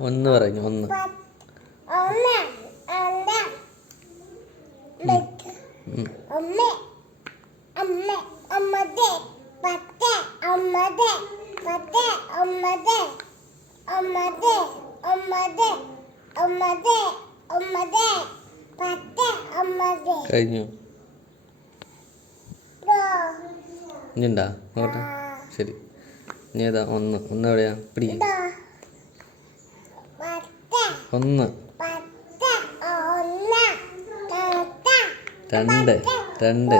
ഒന്ന് പറഞ്ഞു ഒന്ന്. കഴിഞ്ഞു. ഇനിണ്ടാ നോക്കട്ടെ. ശരി, ഇനി ഏതാ? ഒന്ന്. ഒന്ന് എവിടെയാ? പിടി. ഒന്ന്, രണ്ട്, രണ്ട്.